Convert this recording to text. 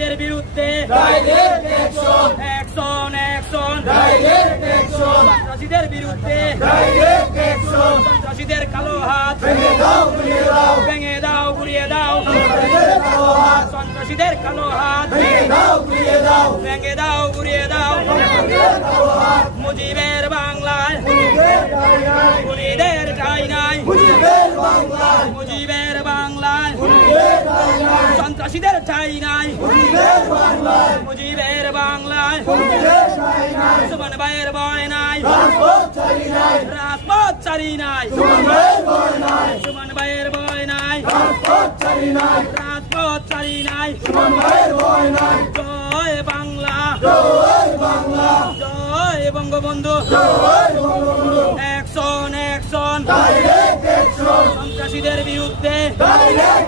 সন্ত্রাসীদের বিরুদ্ধে direct action, action action, direct action, সন্ত্রাসীদের বিরুদ্ধে ডাইরেক্ট অ্যাকশন, সন্ত্রাসীদের কালো হাত ভেঙে দাও গুড়িয়ে দাও, ভেঙে দাও গুড়িয়ে দাও, সন্ত্রাসীদের কালো হাত, সন্ত্রাসীদের কালো হাত ভেঙে দাও গুড়িয়ে দাও, ভেঙে দাও গুড়িয়ে দাও। সন্ত্রাসীদের কালো হাত, মুজিবের বাংলায় মুজিবের ঠাঁই নাই, খুনিদের ঠাঁই নাই, মুজিবের বাংলায়, মুজিবের বাংলায় মুজিবের ঠাঁই নাই, সন্ত্রাসীদের ঠাঁই নাই, মুজিবের বাংলায়, মুজিবের বাংলায় মুজিবের ঠাঁই নাই, সুমন ভাইয়ের ভয় নাই, রাজপথ ছাড়ি নাই, রাজপথ ছাড়ি নাই, সুমন ভাইয়ের ভয় নাই, সুমন ভাইয়ের ভয় নাই, রাজপথ ছাড়ি নাই, রাজপথ ছাড়ি নাই। সুমন ভাইয়ের ভয় নাই, জয় বাংলা, জয় বাংলা, জয় বঙ্গবন্ধু। জয় Bangabandhu, action action, direct action, সন্ত্রাসীদের বিরুদ্ধে ডাইরেক্ট